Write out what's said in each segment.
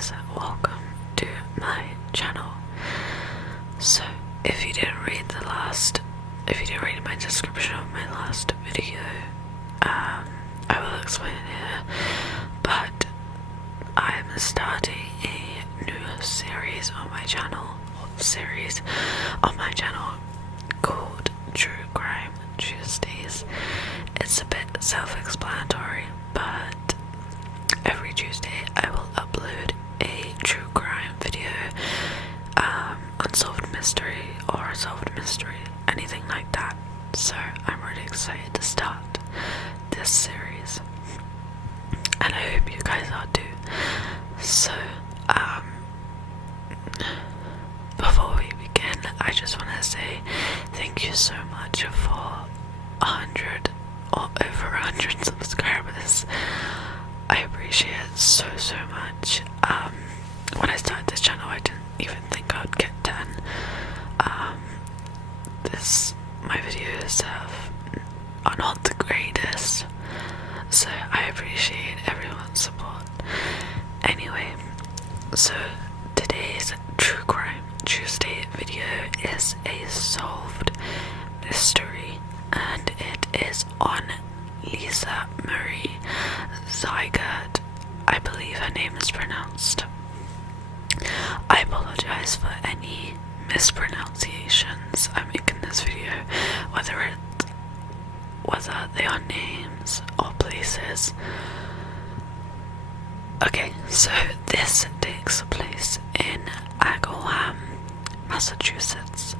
guys, welcome to my channel. So if you didn't read my description of my last video, I will explain it here, but I'm starting a new series on my channel, called True Crime Tuesdays. It's a bit self-explanatory, but every Tuesday I will upload a true crime video, unsolved mystery or a solved mystery, anything like that. So I'm really excited to start this series, and I hope you guys are too. So before we begin, I just want to say thank you so much for 100 or over 100 subscribers. I appreciate it so much. When I started this channel, I didn't even think I would get 10. My videos are not the greatest, so I appreciate everyone's support. Anyway, so today's True Crime Tuesday video is a solved mystery, and it is on Lisa Ziegert. I believe her name is pronounced. I apologise for any mispronunciations I make in this video, whether they are names or places. Okay, so this takes place in Agawam, Massachusetts.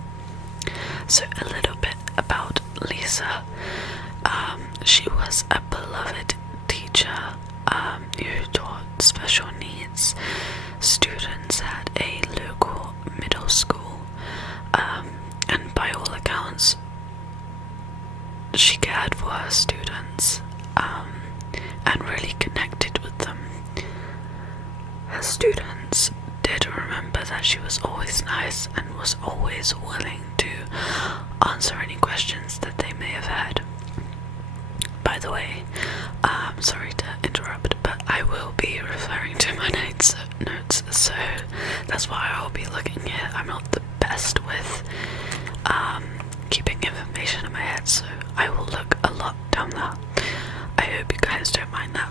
So a little bit about Lisa. She was a beloved teacher who taught special needs students at a local middle school, and by all accounts she cared for her students and really connected with them. Her students did remember that she was always nice and was always willing to answer any questions that they may have had. By the way, sorry to interrupt, but I will be referring to my notes, so that's why I'll be looking here. I'm not the best with keeping information in my head, so I will look a lot down there. I hope you guys don't mind that.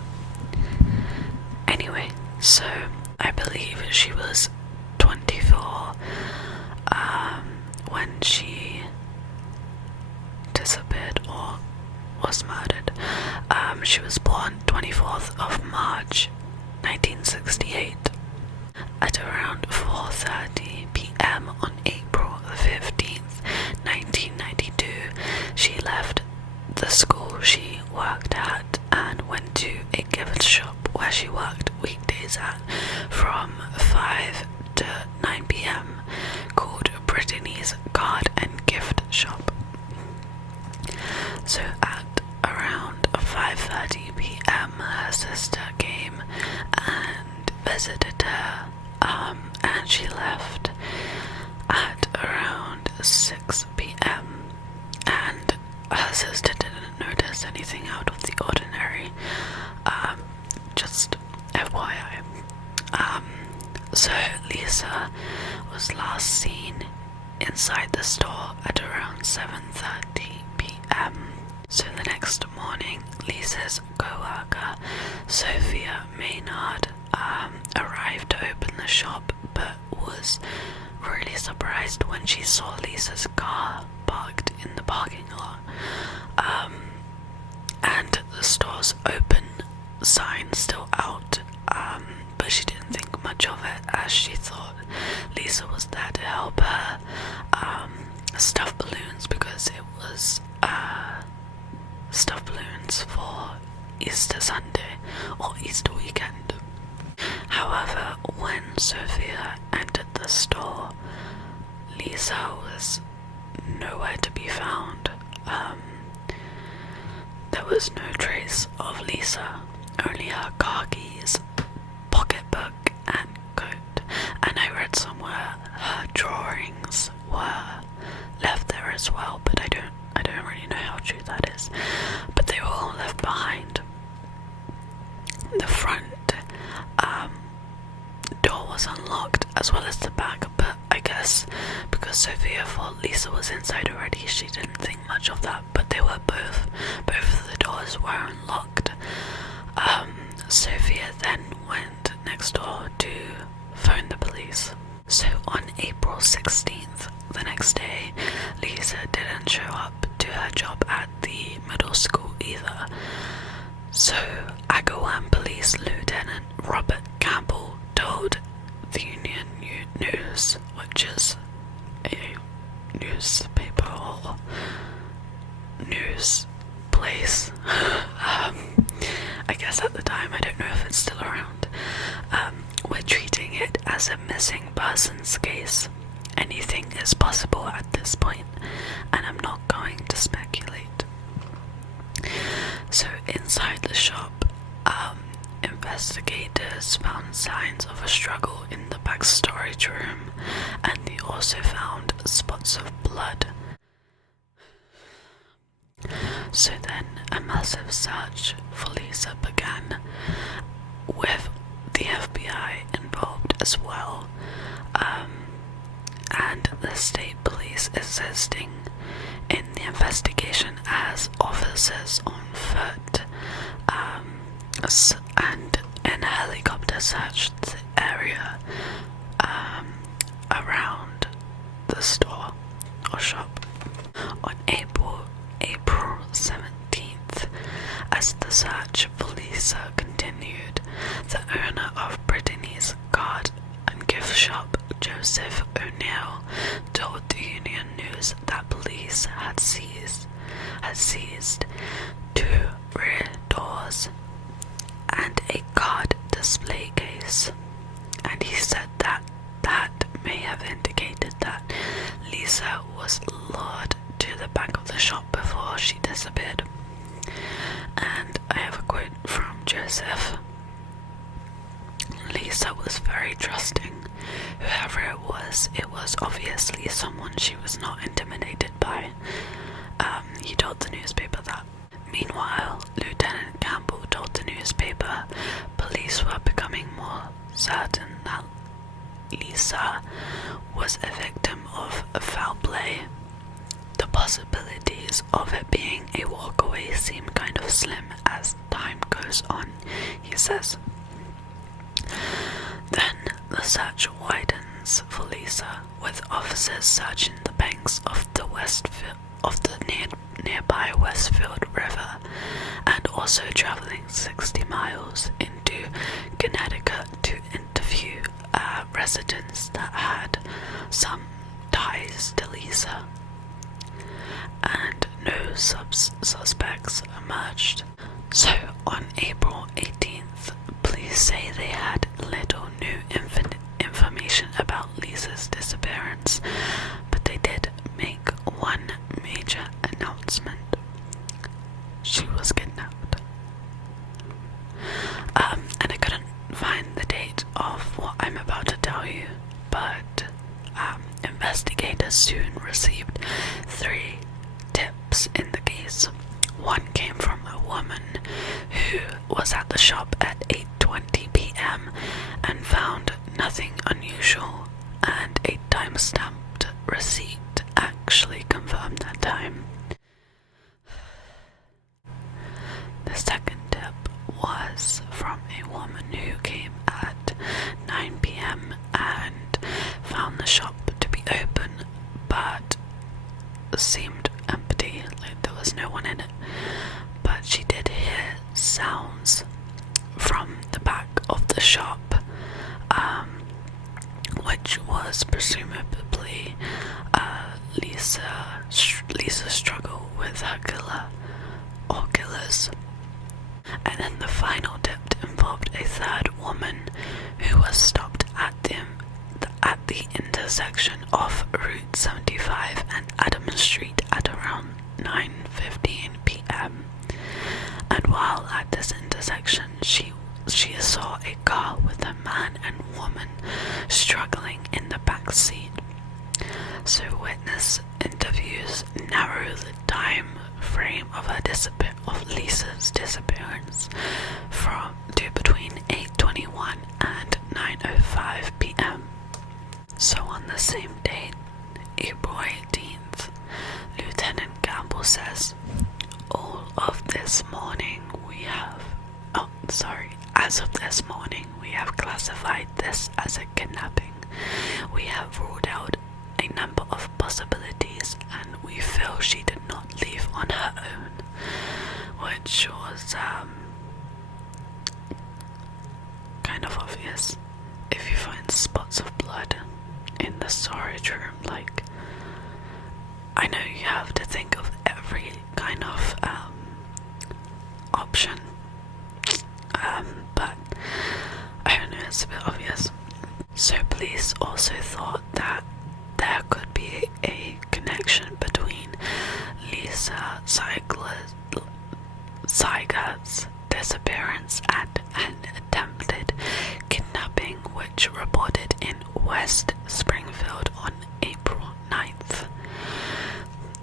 Anyway, so I believe she was 24 when she disappeared or was murdered. She was born 24th of March 1968 at around 4:30 p.m. on April 15th, 1992. She left the school she worked at and went to a gift shop where she worked weekdays at from 5 to 9 p.m. called Brittany's Card and Gift Shop. So at around 5:30 p.m. her sister came and visited her, and she left at around 6 p.m. and her sister didn't notice anything out of the ordinary, just FYI. So Lisa was last seen inside the store at around 7:30 p.m. So the next morning, Lisa's co-worker, Sophia Maynard, arrived to open the shop, but was really surprised when she saw Lisa's car parked in the parking lot, and the store's open sign still out, but she didn't think much of it, as she thought Lisa was there to help her stuff balloons, because it was stuff balloons for Easter Sunday or Easter weekend. However, when Sophia entered the store, Lisa was nowhere to be found. There was no trace of Lisa, only her car keys, pocketbook and coat, and I read somewhere her drawings were left there as well, but I don't really know how true that is, but they were all left behind. The front was unlocked, as well as the back, but I guess because Sophia thought Lisa was inside already, she didn't think much of that, but they were both of the doors were unlocked. Sophia then went next door to phone the police. So on April 16th, the next day, Lisa didn't show up to her job at the middle school either. So Agawam Police Lieutenant Robert Campbell told the Union News, which is a newspaper or news place. I guess at the time, I don't know if it's still around. We're treating it as a missing persons case. Anything is possible at this point, and I'm not going to speculate. So inside the shop, investigators found signs of a struggle in the back storage room, and they also found spots of blood. So then a massive search for Lisa began, with the FBI involved as well, and the state police assisting in the investigation as officers on foot, and a helicopter searched the area around the store or shop. On April 17th, as the search for Lisa continued, the owner of Brittany's card and gift shop, Joseph O'Neill, told the Union News that police had seized 2 rear doors and a card display case, and he said that may have indicated that Lisa was lured to the back of the shop before she disappeared. And I have a quote from Joseph. Lisa was very trusting. Whoever it was obviously someone she was not intimidated by. He told the newspaper that. Meanwhile, Lieutenant Campbell told the newspaper police were becoming more certain that Lisa was a victim of foul play. The possibilities of it being a walkaway seem kind of slim as time goes on, he says. Then the search widens for Lisa, with officers searching the banks of the nearby Westfield River, and also traveling 60 miles into Connecticut to interview residents that had some ties to Lisa. And no suspects emerged. So on April 18th, police say they had little new information about Lisa's disappearance, but they did make one major announcement. She was kidnapped. And I couldn't find the date of what I'm about to tell you, but investigators soon received 3 tips in the case. One came from a woman who was at the shop at 8:20 p.m. and found nothing unusual, and a time-stamped receipt actually confirmed that time. The second tip was from a woman who came at 9 p.m. and found the shop to be open, but seemed empty, like there was no one in it. But she did hear sounds from the back of the shop, which was presumably Lisa's same date, April 18th, Lieutenant Campbell says, as of this morning, we have classified this as a kidnapping. We have ruled out a number of possibilities, and we feel she did not leave on her own, which was kind of obvious. If you find spots of blood in the storage room, like, I know you have to think of every kind of option, but I don't know, it's a bit obvious. So police also thought that there could be a connection between Lisa Ziegert's disappearance and an attempted kidnapping, which reported in West Springfield on April 9th.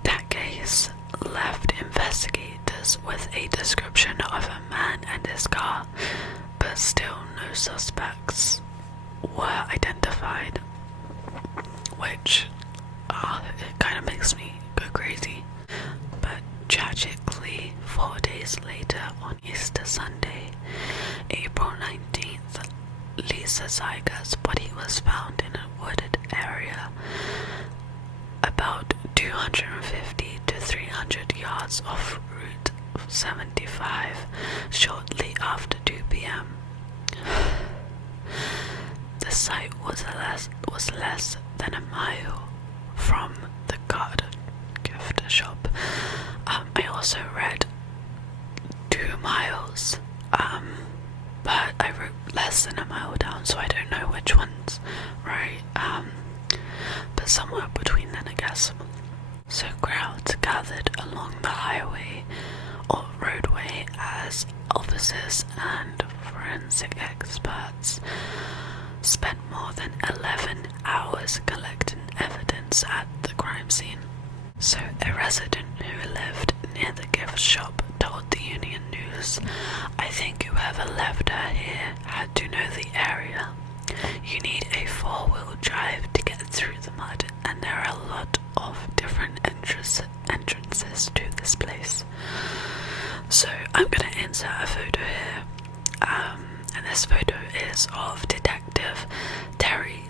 That case left investigators with a description of a man and his car, but still no suspects were identified, which it kind of makes me go crazy. But tragically, 4 days later, on Easter Sunday, April 19th, Lisa Ziegert's body was found in a wooded area about 250 to 300 yards off Route 75, shortly after 2 p.m. The site was less than a mile from the garden gift shop. I also read 2 miles, but I wrote less than a mile down, so I don't know which one's right, but somewhere between then, I guess. So crowds gathered along the highway or roadway as officers and forensic experts spent more than 11 hours collecting evidence at the crime scene. So a resident who lived near the gift shop told the Union News, "I think whoever left her here had to know the area. You need a 4-wheel drive to get through the mud, and there are a lot of different entrances to this place." So I'm gonna insert a photo here, and this photo is of Detective Terry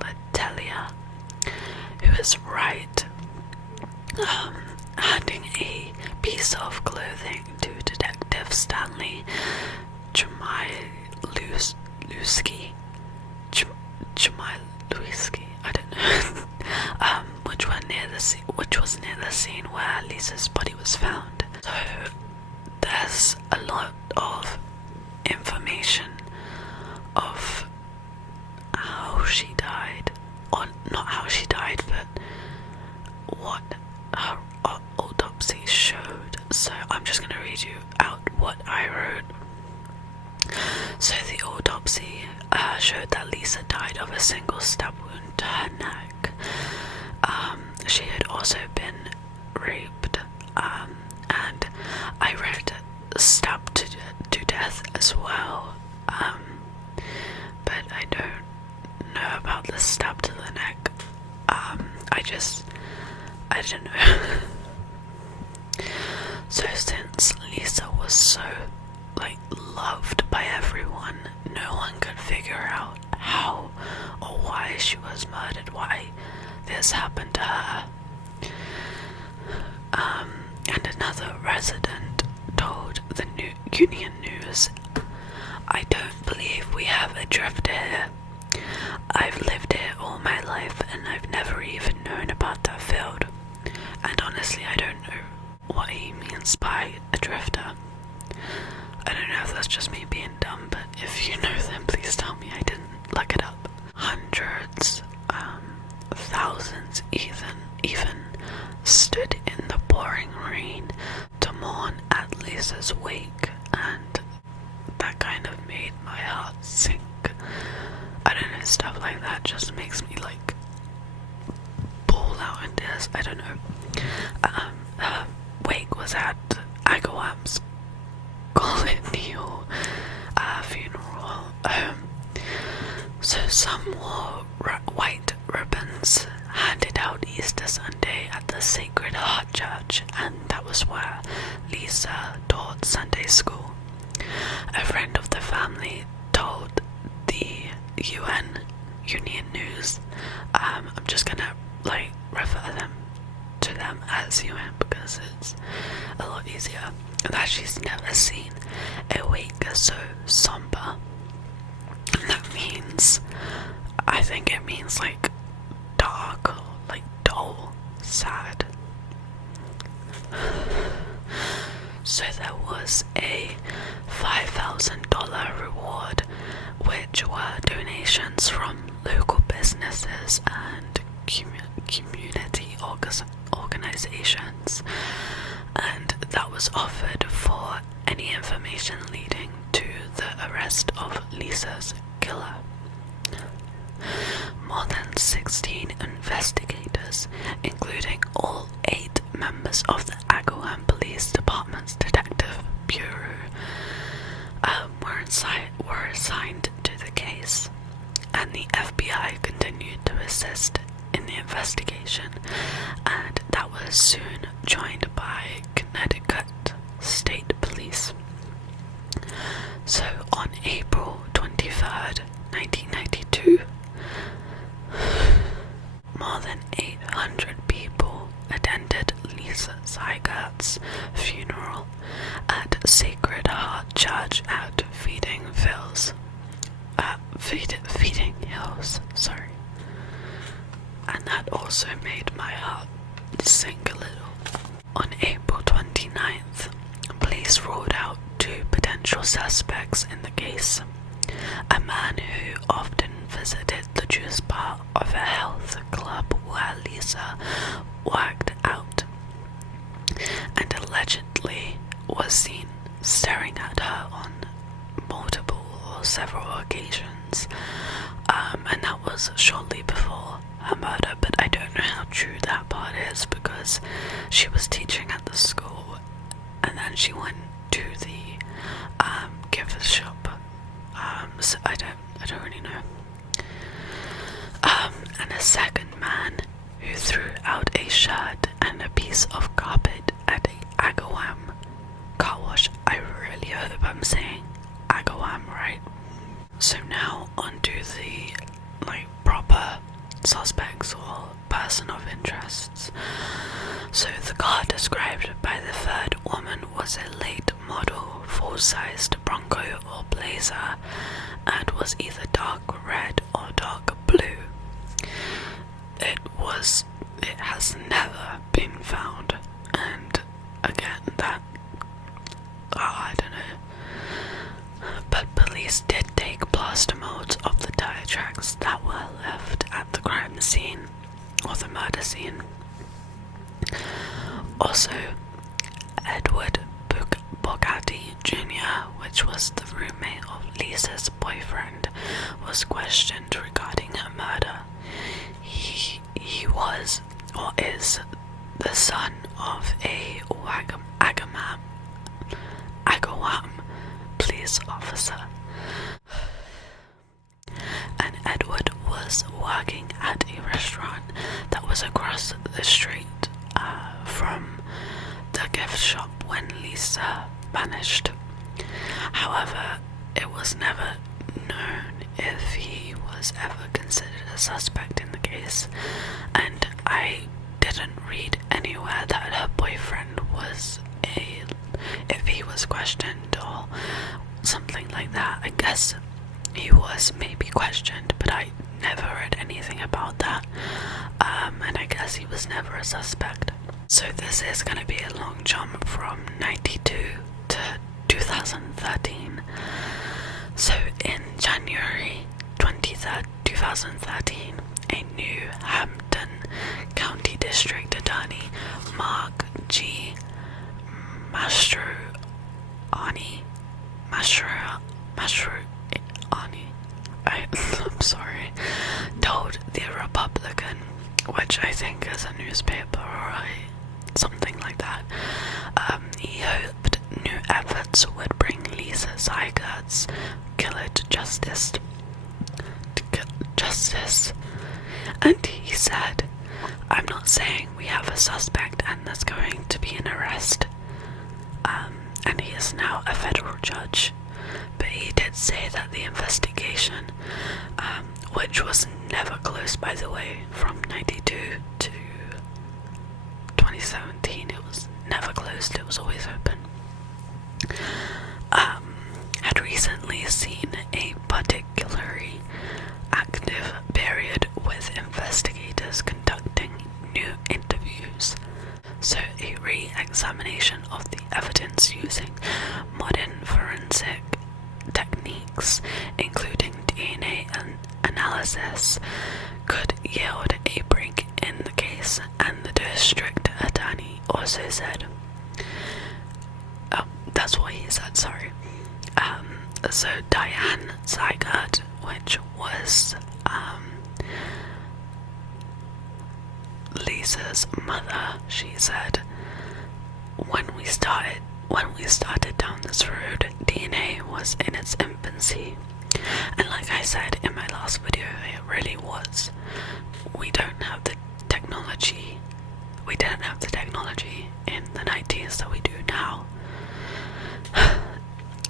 Letelier, who is handing a piece of clothing to Detective Stanley Chmielewski, I don't know, which was near the scene where Lisa's body was found. So there's a lot of information of how she died, or not how she died, but what her autopsy showed. So I'm just going to read you out what I wrote. So the autopsy showed that Lisa died of a single stab wound to her neck. She had also been raped, and I read stabbed to death as well, but I don't know about the stab to the neck. I don't know. So since Lisa was so loved by everyone, no one could figure out how or why she was murdered, why this happened to her. And another resident told the Union News, "I don't believe we have a drifter here. I've lived here all my life and I've never even known about that field. And honestly, I don't know what he means by a drifter. I don't know if that's just me being dumb, but if you know, then please tell me. I didn't look it up." Hundreds, thousands even stood in the pouring rain to mourn at Lisa's wake, and that kind of made my heart sink. I don't know, stuff like that just makes me bawl out in tears. I don't know. Her wake was at Agawam's colonial funeral home, So some wore white ribbons handed out Easter Sunday at the Sacred Heart Church, and that was where Lisa taught Sunday school. A friend of the family told the Union News, I'm just gonna refer to them as UN because it's a lot easier, that she's never seen a wake so somber. And that means, I think it means dark or dull, sad. So there was a $5,000 reward, which were donations from local businesses and community organizations, and that was offered for any information leading to the arrest of Lisa's killer. More than 16 investigators, including all 8 members of the Agawam Police Department's Detective Bureau, were assigned to the case, and the FBI continued to assist in the investigation, and that was soon joined by Connecticut State Police. So on April 23rd, 1992, more than 800 people attended Lisa Ziegert's funeral at Sacred Heart Church at Feeding Hills, and that also made my heart sink a little. On April 29th, police ruled out 2 potential suspects in the case: a man who often visited the juice bar of a health club where Lisa worked out, and allegedly was seen staring at her on several occasions, and that was shortly before her murder, but I don't know how true that part is because she was teaching at the school and then she went to the gift shop, so I don't really know. And a second man who threw out a shirt and a piece of carpet at a Agawam car wash. I really hope I'm saying Agawam right. So now onto the proper suspects or person of interests. So the car described by the third woman was a late model full-sized Bronco or Blazer and was either dark red or dark blue. It has never been found, and again I don't know, but police did take plaster molds of the tire tracks that were left at the crime scene or the murder scene. Also, Edward Bogatti Jr., which was the roommate of Lisa's boyfriend, was questioned regarding her murder. He was or is the son of a Agawam police officer, and Edward was working at a restaurant that was across the street from the gift shop when Lisa vanished. However, it was never known if he was ever considered a suspect in the case, and I didn't read anywhere that her boyfriend if he was questioned or something like that. I guess he was maybe questioned, but I never read anything about that, and I guess he was never a suspect. So this is going to be a long jump from 92 to 2013. So in January 23rd, 2013, a New Hampton County District Attorney, Mark G. I'm sorry, told the Republican, which I think is a newspaper or something like that, he hoped new efforts would bring Lisa Ziegert's killer to justice. And he said, "I'm not saying we have a suspect and there's going to be an arrest." And he is now a federal judge. But he did say that the investigation, which was never closed, by the way, from 92 to 2017, it was never closed, it was always open, had recently seen a particularly active period with investigators conducting new interviews. So a re-examination of the evidence using modern forensic techniques, including DNA analysis, could yield a break in the case, and the district attorney also said, oh, that's what he said, sorry. So Diane Ziegert, which was Lisa's mother, she said, when we started down this road, DNA was in its infancy. And like I said in my last video, it really was. We don't have the technology. We didn't have the technology in the 90s that we do now.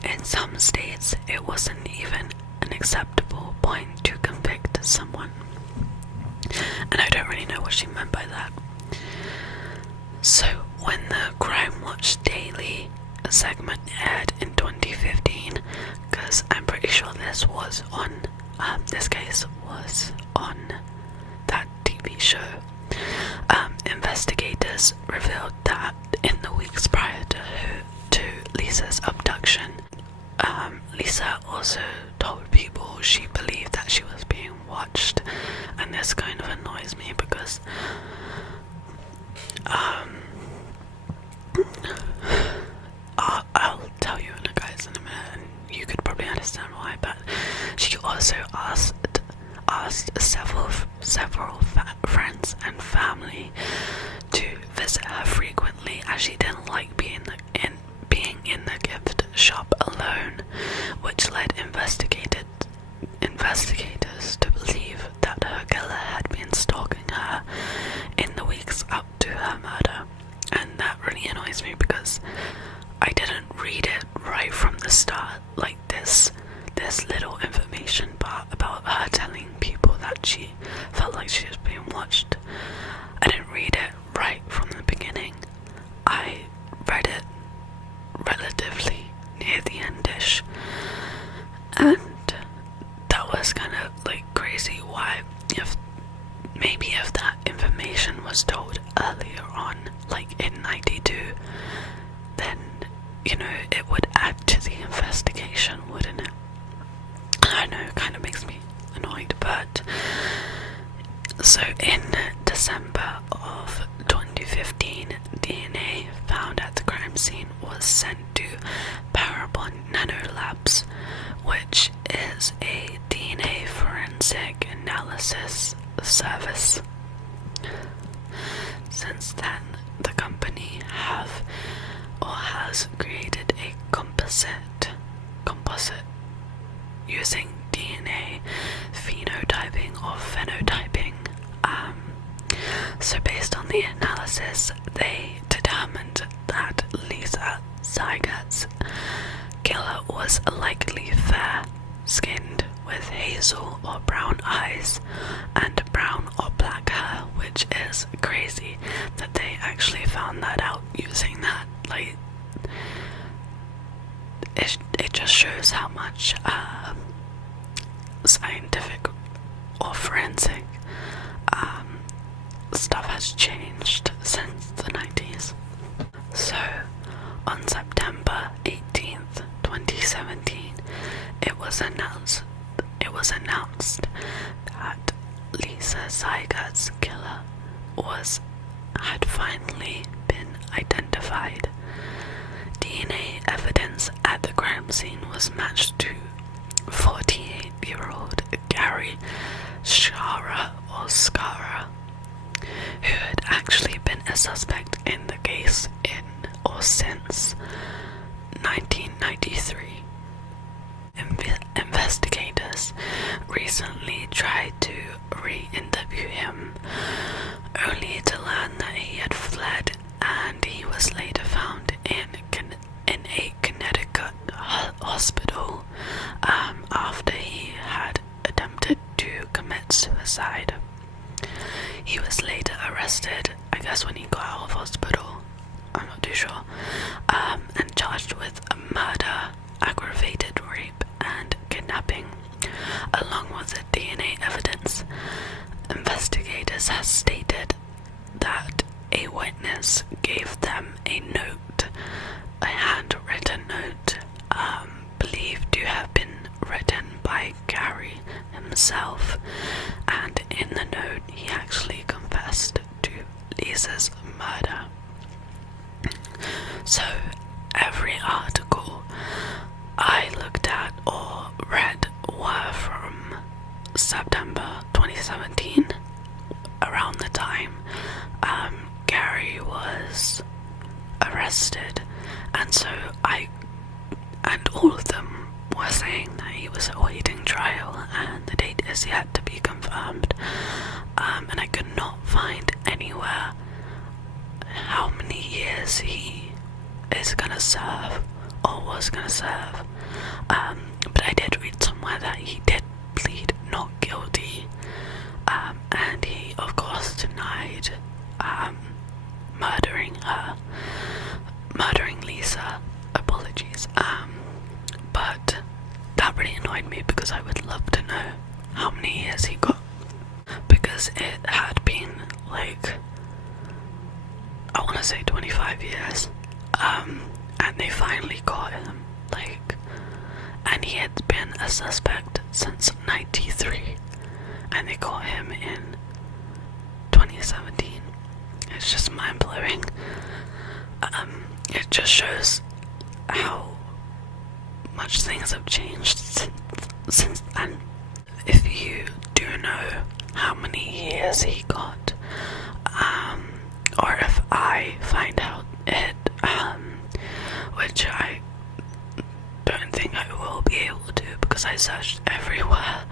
In some states, it wasn't even an acceptable point to convict someone. And I don't really know what she meant by that. So, when the Crime Watch Daily segment aired in 2015, because I'm pretty sure this was on, this case was on that TV show, investigators revealed that in the weeks prior to Lisa's abduction, Lisa also told people she believed that she was being watched, and this kind of annoys me because I'll tell you guys in a minute, and you could probably understand why, but she also asked several friends and family to visit her frequently, as she didn't like being in the gift shop alone, which led investigators to believe that her killer had been stalking her in the weeks up to her murder. And that really annoys me because I didn't read it right from the start, like this little information part about her telling people that she felt like she was being watched. I didn't read it right from the beginning. I read it relatively near the endish, and that was kind of like crazy. Why, if that information was told earlier on, like in 92, then, you know, it would add to the investigation, wouldn't it? I know, it kind of makes me annoyed, but so in December of 2015, DNA found at the crime scene was sent to Parole Nanolabs, which is a DNA forensic analysis service. Since then, the company has created a composite using DNA phenotyping or phenotyping. So based on the analysis, they determined that Lisa Ziegert's killer was likely fair-skinned with hazel or brown eyes and brown or black hair, which is crazy that they actually found that out using that. Like, it just shows how much scientific or forensic stuff has changed since the 90s. So, on September 18th, 2017, it was announced that Lisa Ziegert's killer had finally been identified. DNA evidence at the crime scene was matched to 48-year-old Gary Schara or Schara, who had actually been a suspect in the case in or since 1993. Investigators recently tried to re-interview him, only to learn that he had fled, and he was later found in a Connecticut hospital after he had attempted to commit suicide. He was later arrested, I guess when he got out of hospital, I'm not too sure, and charged with murder, aggravated rape, and kidnapping. Along with the DNA evidence, investigators have stated that a witness gave them a note, a handwritten note, believed to have been written by Gary himself, and in the note he actually confessed to Lisa's murder. So every article I looked at or read were from September 2017, around the time Gary was arrested, and all of them were saying that he was awaiting trial and the date is yet to be confirmed, and I could not find anywhere how many years he is gonna serve or was gonna serve, but I did read somewhere that he did plead not guilty, and he of course denied murdering Lisa, apologies, but that really annoyed me because I would love to know how many years he got, because it had been like, I want to say 25 years, and they finally caught him, and he had been a suspect since 93, and they caught him in 2017. It's just mind-blowing. It just shows how much things have changed since and if you do know how many years he got, or if I find out it, which I don't think I will be able to because I searched everywhere,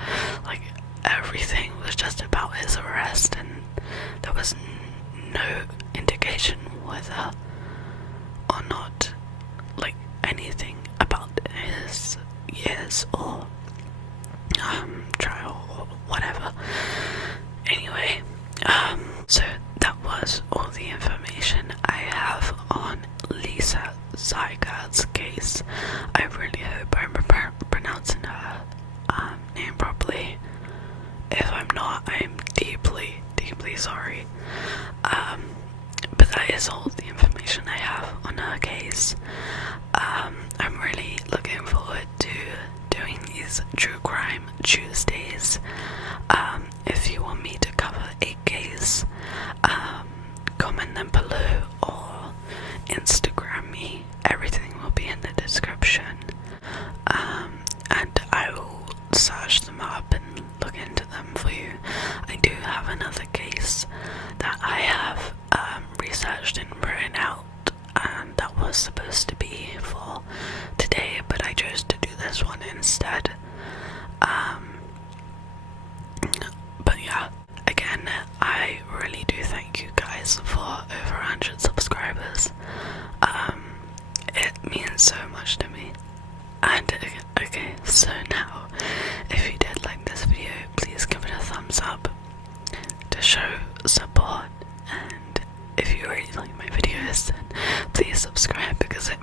everything was just about his arrest and there was no indication whether or not anything about his years or trial or whatever. Anyway, so that was all the information I have on Lisa Ziegert's case. I really hope I'm pronouncing her name properly. If I'm not, I'm deeply, deeply sorry. But that is all the information I have on her case. I'm really looking forward to doing these True Crime Tuesdays. If you want me to cover a case, comment them below or Instagram me. Everything will be in the description. And I will search them up and look into them for you. I do have another case that I have researched and written out, and that was supposed to be for today, but I chose to do this one instead. But yeah, again, I really do thank you guys for over 100 subscribers. It means so much to me. And okay, so now, if you did like this video, please give it a thumbs up to show support, and if you really like my videos, then please subscribe because it